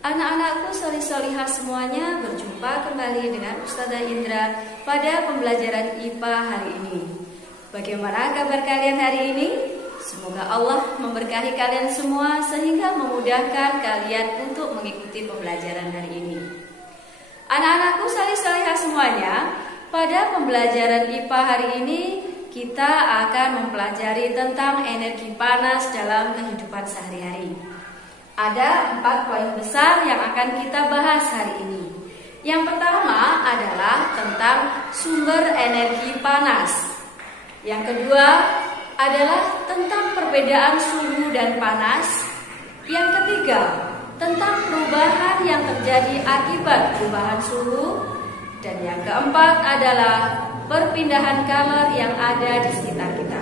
Anak-anakku solih-solihah semuanya, berjumpa kembali dengan Ustazah Indra pada pembelajaran IPA hari ini. Bagaimana kabar kalian hari ini? Semoga Allah memberkahi kalian semua sehingga memudahkan kalian untuk mengikuti pembelajaran hari ini. Anak-anakku solih-solihah semuanya, pada pembelajaran IPA hari ini kita akan mempelajari tentang energi panas dalam kehidupan sehari-hari. Ada 4 poin besar yang akan kita bahas hari ini. Yang pertama adalah tentang sumber energi panas. Yang kedua adalah tentang perbedaan suhu dan panas. Yang ketiga, tentang perubahan yang terjadi akibat perubahan suhu. Dan yang keempat adalah perpindahan kalor yang ada di sekitar kita.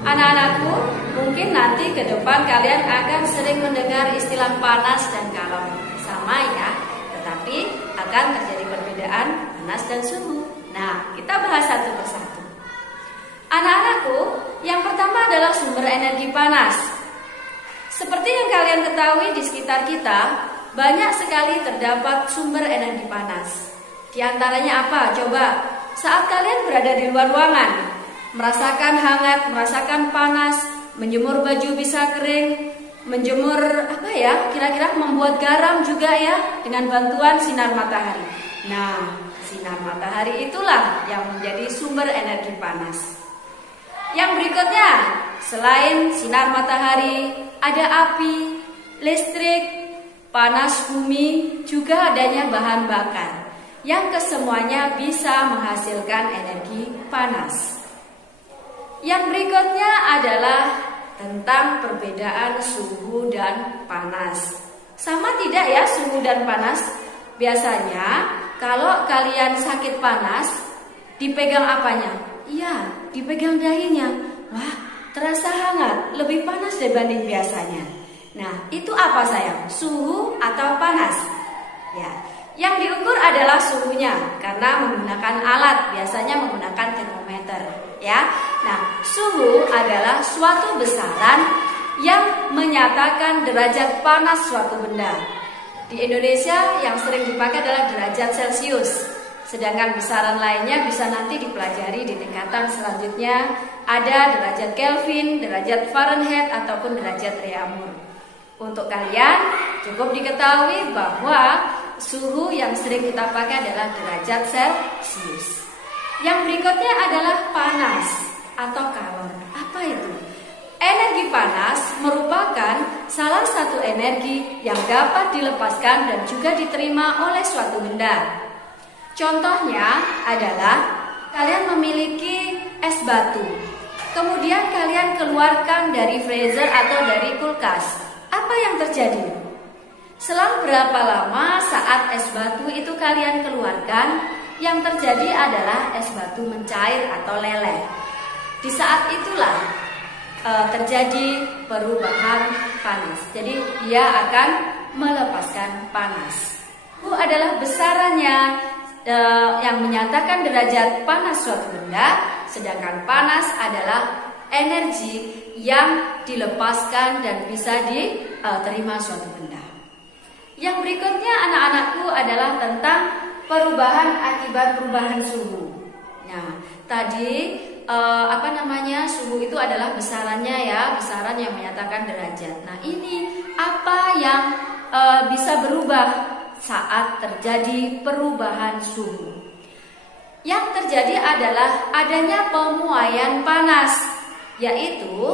Anak-anakku, mungkin nanti ke depan kalian akan sering mendengar istilah panas dan kalor. Sama ya, tetapi akan terjadi perbedaan panas dan suhu. Nah, kita bahas satu persatu. Anak-anakku, yang pertama adalah sumber energi panas. Seperti yang kalian ketahui, di sekitar kita banyak sekali terdapat sumber energi panas. Di antaranya apa? Coba, saat kalian berada di luar ruangan, merasakan hangat, merasakan panas, menjemur baju bisa kering, menjemur kira-kira membuat garam juga ya, dengan bantuan sinar matahari. Nah, sinar matahari itulah yang menjadi sumber energi panas. Yang berikutnya, selain sinar matahari, ada api, listrik, panas bumi, juga adanya bahan bakar yang kesemuanya bisa menghasilkan energi panas. Yang berikutnya adalah tentang perbedaan suhu dan panas. Sama tidak ya suhu dan panas? Biasanya kalau kalian sakit panas, dipegang apanya? Iya, dipegang dahinya. Wah, terasa hangat, lebih panas dibanding biasanya. Nah, itu apa sayang? Suhu atau panas? Ya, yang diukur adalah suhunya karena menggunakan alat, biasanya menggunakan termometer, ya. Nah, suhu adalah suatu besaran yang menyatakan derajat panas suatu benda. Di Indonesia yang sering dipakai adalah derajat Celcius. Sedangkan besaran lainnya bisa nanti dipelajari di tingkatan selanjutnya. Ada derajat Kelvin, derajat Fahrenheit, ataupun derajat Reaumur. Untuk kalian cukup diketahui bahwa suhu yang sering kita pakai adalah derajat Celcius. Yang berikutnya adalah panas atau kalor. Apa itu? Energi panas merupakan salah satu energi yang dapat dilepaskan dan juga diterima oleh suatu benda. Contohnya adalah kalian memiliki es batu, kemudian kalian keluarkan dari freezer atau dari kulkas. Apa yang terjadi? Selang berapa lama saat es batu itu kalian keluarkan, yang terjadi adalah es batu mencair atau leleh. Di saat itulah terjadi perubahan panas. Jadi dia akan melepaskan panas. Itu adalah besarannya yang menyatakan derajat panas suatu benda, sedangkan panas adalah energi yang dilepaskan dan bisa diterima suatu benda. Yang berikutnya anak-anakku adalah tentang perubahan akibat perubahan suhu. Nah, tadi suhu itu adalah besarannya ya, besaran yang menyatakan derajat. Nah, ini apa yang bisa berubah saat terjadi perubahan suhu? Yang terjadi adalah adanya pemuaian panas, yaitu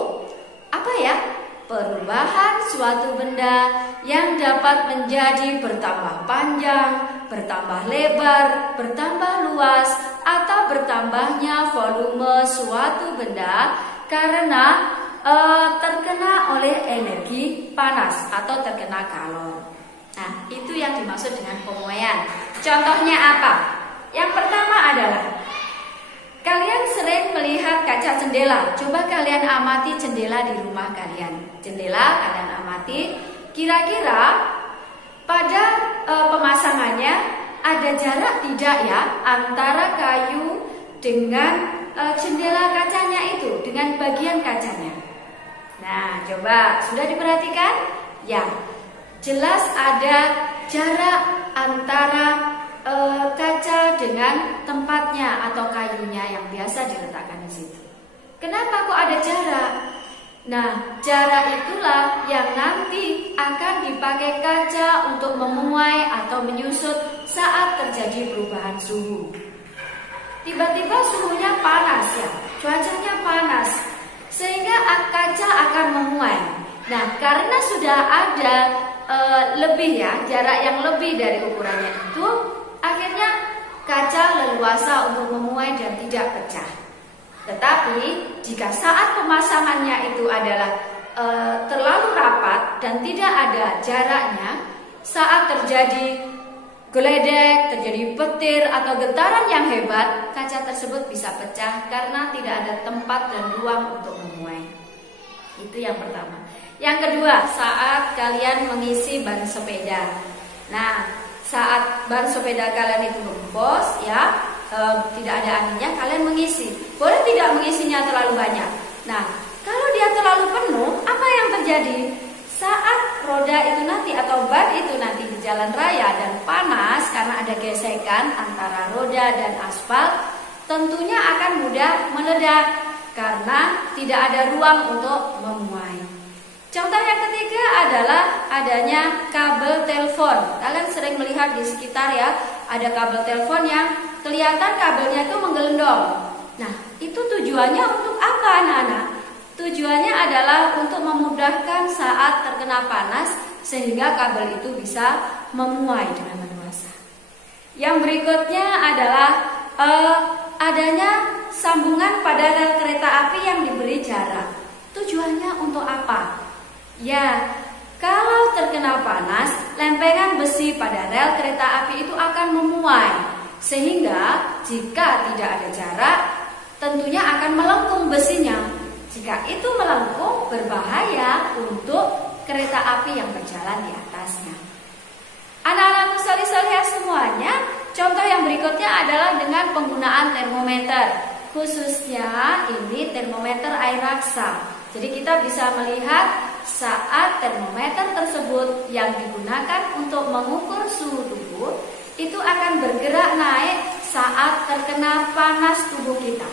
perubahan suatu benda yang dapat menjadi bertambah panjang, bertambah lebar, bertambah luas, atau bertambahnya volume suatu benda karena terkena oleh energi panas atau terkena kalor. Nah, itu yang dimaksud dengan pemuaian. Contohnya apa? Yang pertama adalah kalian sering melihat kaca jendela. Coba kalian amati jendela di rumah kalian. Jendela kalian amati, kira-kira pada pemasangannya ada jarak tidak ya antara kayu dengan jendela kacanya itu, dengan bagian kacanya. Nah, coba sudah diperhatikan? Ya, jelas ada jarak antara kaca dengan tempatnya atau kayunya yang biasa diletakkan di situ. Kenapa kok ada jarak? Nah, jarak itulah yang nanti akan dipakai kaca untuk memuai atau menyusut saat terjadi perubahan suhu. Tiba-tiba suhunya panas ya, cuacanya panas, sehingga kaca akan memuai. Nah, karena sudah ada lebih ya, jarak yang lebih dari ukurannya itu, akhirnya kaca leluasa untuk memuai dan tidak pecah. Tetapi jika saat pemasangannya itu adalah terlalu rapat dan tidak ada jaraknya, saat terjadi geledek, terjadi petir atau getaran yang hebat, kaca tersebut bisa pecah karena tidak ada tempat dan ruang untuk memuai. Itu yang pertama. Yang kedua, saat kalian mengisi ban sepeda. Nah, saat ban sepeda kalian itu gempos ya, tidak ada anginnya, kalian mengisi. Boleh tidak mengisinya terlalu banyak. Nah, kalau dia terlalu penuh, apa yang terjadi? Saat roda itu nanti atau ban itu nanti di jalan raya dan panas karena ada gesekan antara roda dan aspal, tentunya akan mudah meledak karena tidak ada ruang untuk memuai. Contoh yang ketiga adalah adanya kabel telepon. Kalian sering melihat di sekitar ya, ada kabel telepon yang kelihatan kabelnya itu menggelendong. Nah, itu tujuannya untuk apa anak-anak? Tujuannya adalah untuk memudahkan saat terkena panas sehingga kabel itu bisa memuai dengan leluasa. Yang berikutnya adalah adanya sambungan pada rel kereta api yang diberi jarak. Tujuannya untuk apa? Ya, kalau terkena panas, lempengan besi pada rel kereta api itu akan memuai. Sehingga jika tidak ada jarak, tentunya akan melengkung besinya. Jika itu melengkung, berbahaya untuk kereta api yang berjalan di atasnya. Anak-anakku salih-salihah semuanya, contoh yang berikutnya adalah dengan penggunaan termometer. Khususnya ini termometer air raksa. Jadi kita bisa melihat saat termometer tersebut yang digunakan untuk mengukur suhu tubuh itu akan bergerak naik saat terkena panas tubuh kita.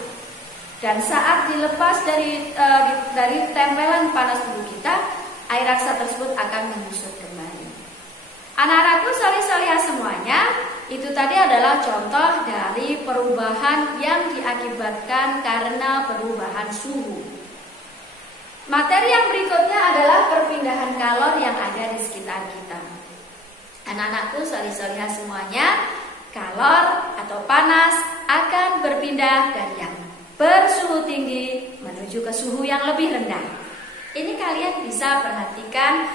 Dan saat dilepas dari tempelan panas tubuh kita, air raksa tersebut akan menyusut kembali. Anak-anakku salih-salihah semuanya, itu tadi adalah contoh dari perubahan yang diakibatkan karena perubahan suhu. Materi yang berikutnya adalah perpindahan kalor yang ada di sekitar kita. Anak-anakku salih-salihah semuanya, kalor atau panas akan berpindah dari yang bersuhu tinggi menuju ke suhu yang lebih rendah. Ini kalian bisa perhatikan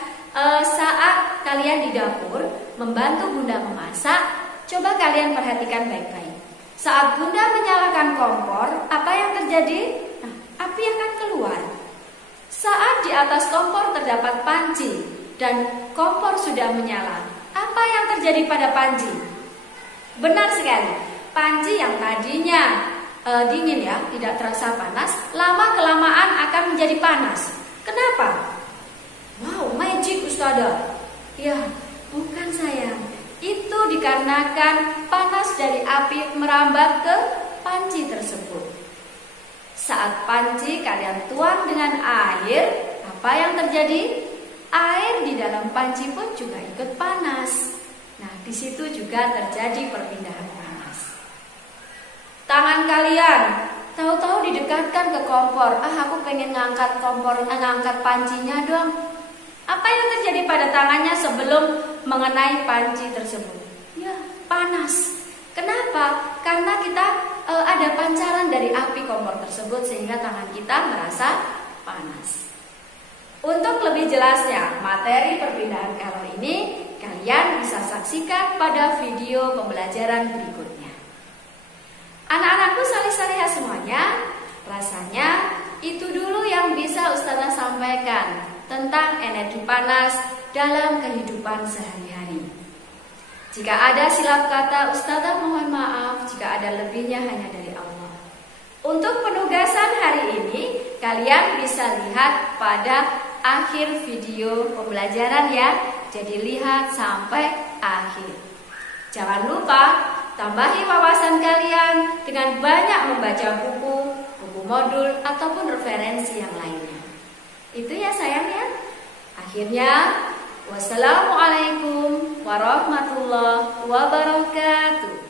saat kalian di dapur membantu bunda memasak. Coba kalian perhatikan baik-baik. Saat bunda menyalakan kompor, apa yang terjadi? Nah, api akan keluar. Saat di atas kompor terdapat panci dan kompor sudah menyala, apa yang terjadi pada panci? Benar sekali, panci yang tadinya dingin ya, tidak terasa panas, lama-kelamaan akan menjadi panas. Kenapa? Wow, magic Ustazah. Ya, bukan sayang. Itu dikarenakan panas dari api merambat ke panci tersebut. Saat panci kalian tuang dengan air, apa yang terjadi? Air di dalam panci pun juga ikut panas. Nah, di situ juga terjadi perpindahan panas. Tangan kalian tahu-tahu didekatkan ke kompor. Aku pengen ngangkat ngangkat pancinya dong. Apa yang terjadi pada tangannya sebelum mengenai panci tersebut? Ya, panas. Kenapa? Karena kita ada pancaran dari api kompor tersebut sehingga tangan kita merasa panas. Untuk lebih jelasnya materi perpindahan kalor ini kalian bisa saksikan pada video pembelajaran berikutnya. Anak-anakku salih-salihah semuanya, rasanya itu dulu yang bisa Ustazah sampaikan tentang energi panas dalam kehidupan sehari-hari. Jika ada silap kata, Ustazah mohon maaf. Jika ada lebihnya hanya dari Allah. Untuk penugasan hari ini, kalian bisa lihat pada akhir video pembelajaran ya. Jadi lihat sampai akhir. Jangan lupa tambahi wawasan kalian dengan banyak membaca buku modul ataupun referensi yang lainnya. Itu ya sayang ya. Akhirnya, wassalamualaikum warahmatullahi wabarakatuh.